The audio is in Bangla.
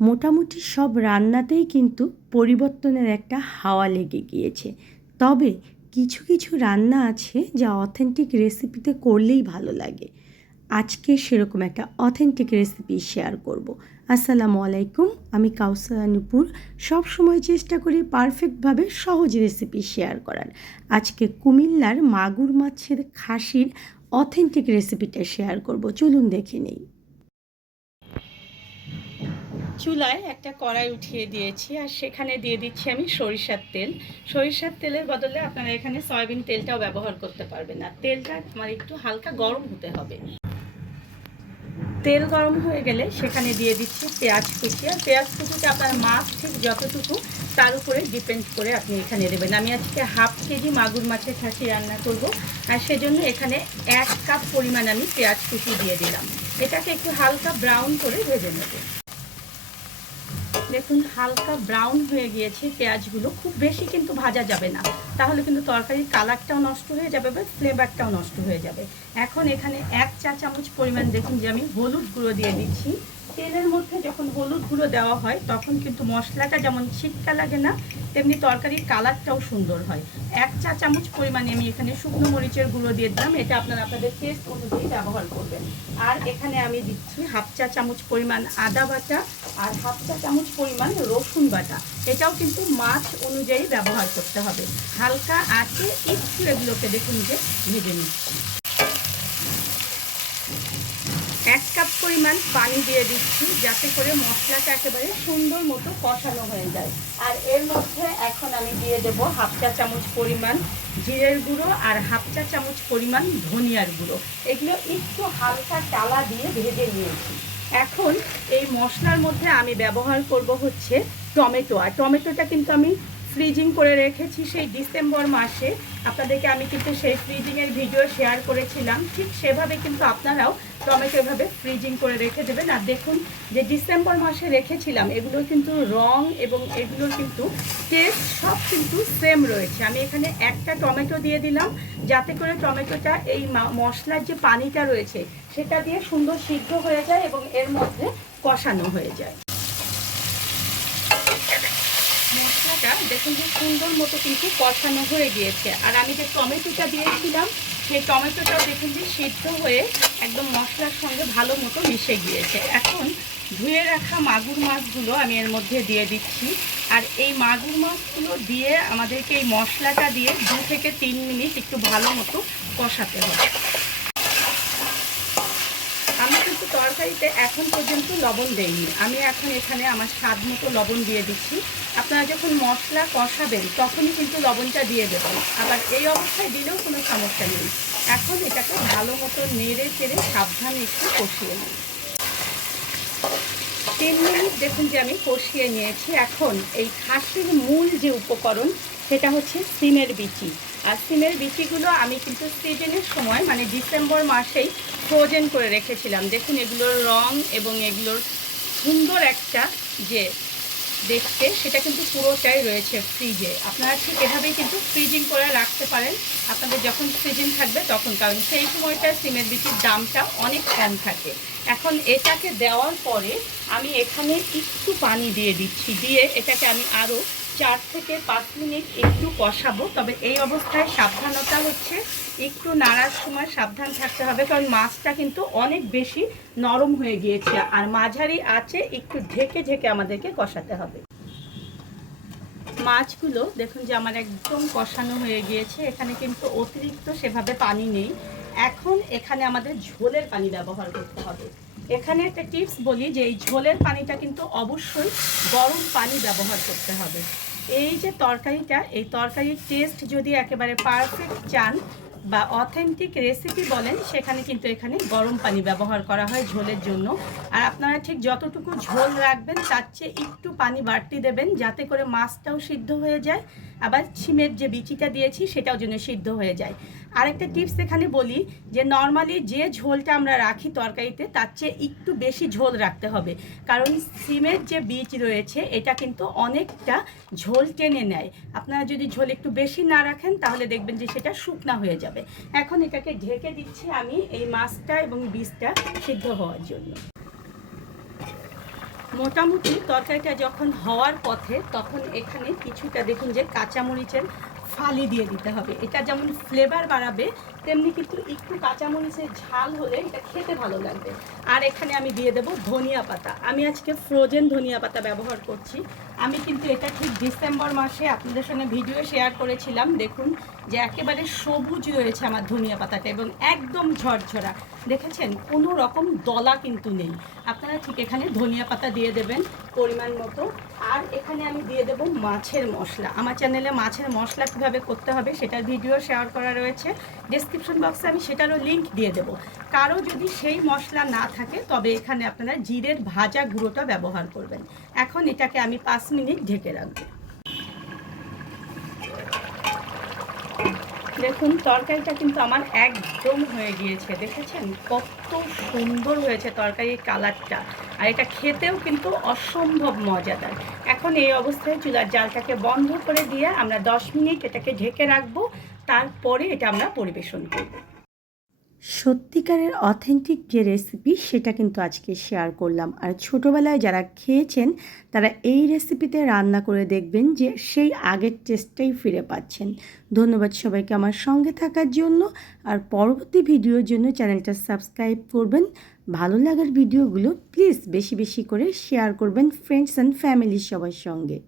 মোটামুটি সব রান্নাতেই কিন্তু পরিবর্তনের একটা হাওয়া লেগে গিয়েছে। তবে কিছু কিছু রান্না আছে যা অথেন্টিক রেসিপিতে করলেই ভালো লাগে। আজকে সেরকম একটা অথেন্টিক রেসিপি শেয়ার করব। আসসালামু আলাইকুম, আমি কাউসার নূপুর। সবসময় চেষ্টা করি পারফেক্টভাবে সহজ রেসিপি শেয়ার করার। আজকে কুমিল্লার মাগুর মাছের খাসির অথেন্টিক রেসিপিটা শেয়ার করব। চলুন দেখে নেই। চুলায় একটা কড়াই উঠিয়ে দিয়েছি আর সেখানে দিয়ে দিচ্ছি আমি সরিষার তেল। সরিষার তেলের বদলে আপনারা এখানে সয়াবিন তেলটাও ব্যবহার করতে পারবেন না। তেলটা আমার একটু হালকা গরম হতে হবে। তেল গরম হয়ে গেলে সেখানে দিয়ে দিচ্ছি পেঁয়াজ কুচি। আর পেঁয়াজ কুচিটা আপনার মাছ ঠিক যতটুকু তার উপরে ডিপেন্ড করে আপনি এখানে দেবেন। আমি আজকে হাফ কেজি মাগুর মাছের খাসি রান্না করব, আর সেজন্য এখানে 1 কাপ পরিমাণ আমি পেঁয়াজ কুচি দিয়ে দিলাম। এটাকে একটু হালকা ব্রাউন করে ভেজে নেব। দেখুন হালকা ব্রাউন হয়ে গিয়েছে পেঁয়াজগুলো। খুব বেশি কিন্তু ভাজা যাবে না, তাহলে কিন্তু তরকারির কালারটাও নষ্ট হয়ে যাবে বা ফ্লেভারটাও নষ্ট হয়ে যাবে। এখন এখানে 1 চা চামচ পরিমাণ দেখুন যে আমি হলুদ গুঁড়ো দিয়ে দিচ্ছি। তেলের মধ্যে যখন হলুদ গুঁড়ো দেওয়া হয় তখন কিন্তু মশলাটা যেমন ছিটকা লাগে না, তেমনি তরকারির কালারটাও সুন্দর হয়। 1 চা চামচ পরিমাণে আমি এখানে শুকনো মরিচের গুঁড়ো দিয়ে দিলাম। এটা আপনারা আপনাদের টেস্ট অনুযায়ী ব্যবহার করবেন। আর এখানে আমি দিচ্ছি হাফ চা চামচ পরিমাণ আদা বাটা আর হাফ চা চামচ পরিমাণ রসুন বাটা। এটাও কিন্তু মাছ অনুযায়ী ব্যবহার করতে হবে। হালকা আঁচে একটু এগুলোকে দেখুন যে ভেজে নিচ্ছি। 1 কাপ পরিমাণ পানি দিয়ে দিচ্ছি যাতে করে মশলাটা একেবারে সুন্দর মতো কষানো হয়ে যায়। আর এর মধ্যে এখন আমি দিয়ে দেব হাফ চা চামচ পরিমাণ জিরের গুঁড়ো আর হাফ চা চামচ পরিমাণ ধনিয়ার গুঁড়ো। এগুলো একটু হালকা টালা দিয়ে ভেজে নিয়েছি। এখন এই মশলার মধ্যে আমি ব্যবহার করব হচ্ছে টমেটো। আর টমেটোটা কিন্তু আমি ফ্রিজিং করে রেখেছি সেই ডিসেম্বর মাসে। আপনাদেরকে আমি কিন্তু সেই ফ্রিজিংয়ের ভিডিও শেয়ার করেছিলাম। ঠিক সেভাবে কিন্তু আপনারাও টমেটো এভাবে ফ্রিজিং করে রেখে দেবেন। আর দেখুন যে ডিসেম্বর মাসে রেখেছিলাম এগুলোর কিন্তু রং এবং এগুলোর কিন্তু টেস্ট সব কিন্তু সেম রয়েছে। আমি এখানে একটা টমেটো দিয়ে দিলাম যাতে করে টমেটোটা এই মশলার যে পানিটা রয়েছে সেটা দিয়ে সুন্দর সিদ্ধ হয়ে যায় এবং এর মধ্যে কষানো হয়ে যায়। মশলাটা দেখুন যে সুন্দর মতো কিন্তু কষানো হয়ে গিয়েছে। আর আমি যে টমেটোটা দিয়েছিলাম সেই টমেটোটাও দেখুন যে সিদ্ধ হয়ে একদম মশলার সঙ্গে ভালো মতো মিশে গিয়েছে। এখন ধুয়ে রাখা মাগুর মাছগুলো আমি এর মধ্যে দিয়ে দিচ্ছি। আর এই মাগুর মাছগুলো দিয়ে আমাদেরকে এই মশলাটা দিয়ে 2 থেকে 3 মিনিট একটু ভালো মতো কষাতে হবে। আমি কিন্তু তরকারিতে এখন পর্যন্ত লবণ দেইনি। আমি এখন এখানে আমার স্বাদ মতো লবণ দিয়ে দিচ্ছি। আপনারা যখন মশলা কষাবেন তখনই কিন্তু লবণটা দিয়ে দেবেন, আবার এই অবস্থায় দিলেও কোনো সমস্যা নেই। এখন এটাকে ভালো মতো নেড়ে চেড়ে সাবধানে একটু কষিয়ে নিই। 3 মিনিট দেখুন যে আমি কষিয়ে নিয়েছি। এখন এই খাসির মূল যে উপকরণ সেটা হচ্ছে সিমের বিচি। আর সিমের বিচিগুলো আমি কিন্তু সিজনের সময় মানে ডিসেম্বর মাসেই ফ্রোজেন করে রেখেছিলাম। দেখুন এগুলোর রং এবং এগুলোর সুন্দর একটা যে দেখতে সেটা কিন্তু পুরোটাই রয়েছে ফ্রিজে। আপনারা ঠিক এভাবেই কিন্তু ফ্রিজিং করে রাখতে পারেন আপনাদের যখন সিজন থাকবে তখন, কারণ সেই সময়টা সিমের বিচির দামটা অনেক কম থাকে। এখন এটাকে দেওয়ার পরে আমি এখানে একটু পানি দিয়ে দিচ্ছি, দিয়ে এটাকে আমি আরও 4 থেকে 5 মিনিট একটু কষাবো। তবে এই অবস্থায় সাবধানতা হচ্ছে একটু নাড়ার সময় সাবধান থাকতে হবে, কারণ মাছটা কিন্তু অনেক বেশি নরম হয়ে গিয়েছে। আর মাঝারি আঁচে একটু ঢেকে ঢেকে আমাদেরকে কষাতে হবে। মাছগুলো দেখুন যে আমার একদম কষানো হয়ে গিয়েছে। এখানে কিন্তু অতিরিক্ত সেভাবে পানি নেই। এখন এখানে আমাদের ঝোলের পানি ব্যবহার করতে হবে। এখানে একটা টিপস বলি যে এই ঝোলের পানিটা কিন্তু অবশ্যই গরম পানি ব্যবহার করতে হবে। এই যে তরকারিটা, এই তরকারির টেস্ট যদি একেবারে পারফেক্ট চান বা অথেন্টিক রেসিপি বলেন, সেখানে কিন্তু এখানে গরম পানি ব্যবহার করা হয় ঝোলের জন্য। আর আপনারা ঠিক যতটুকু ঝোল রাখবেন তার চেয়ে একটু পানি বাড়তি দেবেন যাতে করে মাছটাও সিদ্ধ হয়ে যায়, আবার সিমের যে বিচিটা দিয়েছি সেটাও যেন সিদ্ধ হয়ে যায়। আরেকটা টিপস এখানে বলি যে নর্মালি যে ঝোলটা আমরা রাখি তরকারিতে তার চেয়ে একটু বেশি ঝোল রাখতে হবে, কারণ সিমের যে বীজ রয়েছে এটা কিন্তু অনেকটা ঝোল টেনে নেয়। আপনারা যদি ঝোল একটু বেশি না রাখেন তাহলে দেখবেন যে সেটা শুকনা হয়ে যাবে। এখন এটাকে ঢেকে দিচ্ছি আমি এই মাছটা এবং বীজটা সিদ্ধ হওয়ার জন্য। মোটামুটি তরকারিটা যখন হওয়ার পথে তখন এখানে কিছুটা দেখুন যে কাঁচামরিচের ফালি দিয়ে দিতে হবে। এটা যেমন ফ্লেভার বাড়াবে তেমনি কিন্তু একটু কাঁচামরিচের ঝাল হলে এটা খেতে ভালো লাগবে। আর এখানে আমি দিয়ে দেব ধনিয়া পাতা। আমি আজকে ফ্রোজেন ধনিয়া পাতা ব্যবহার করছি। আমি কিন্তু এটা ঠিক ডিসেম্বর মাসে আপনাদের সঙ্গে ভিডিও শেয়ার করেছিলাম। দেখুন যে একেবারে সবুজ রয়েছে আমার ধনিয়া পাতাটা এবং একদম ঝরঝরা, দেখেছেন কোনো রকম দলা কিন্তু নেই। আপনারা ঠিক এখানে ধনিয়া পাতা দিয়ে দেবেন পরিমাণ মতো। আর এখানে আমি দিয়ে দেব মাছের মশলা। আমার চ্যানেলে মাছের মশলা কীভাবে করতে হবে সেটার ভিডিও শেয়ার করা রয়েছে, ডেসক্রিপশন বক্সে আমি সেটারও লিঙ্ক দিয়ে দেব। কারো যদি সেই মশলা না থাকে তবে এখানে আপনারা জিরের ভাজা গুঁড়োটা ব্যবহার করবেন। এখন এটাকে আমি 5 মিনিট ঢেকে রাখবো। দেখুন তরকারিটা কিন্তু আমার একদম হয়ে গিয়েছে, দেখেছেন কত সুন্দর হয়েছে তরকারির কালারটা, আর এটা খেতেও কিন্তু অসম্ভব মজাদার। এখন এই অবস্থায় চুলার জালটাকে বন্ধ করে দিয়ে আমরা 10 মিনিট এটাকে ঢেকে রাখবো, তারপরে এটা আমরা পরিবেশন করব। সত্যিকারের অথেন্টিক যে রেসিপি সেটা কিন্তু আজকে শেয়ার করলাম। আর ছোটোবেলায় যারা খেয়েছেন তারা এই রেসিপিতে রান্না করে দেখবেন যে সেই আগের টেস্টটাই ফিরে পাচ্ছেন। ধন্যবাদ সবাইকে আমার সঙ্গে থাকার জন্য। আর পরবর্তী ভিডিওর জন্য চ্যানেলটা সাবস্ক্রাইব করবেন। ভালো লাগার ভিডিওগুলো প্লিজ বেশি বেশি করে শেয়ার করবেন ফ্রেন্ডস অ্যান্ড ফ্যামিলির সবার সঙ্গে।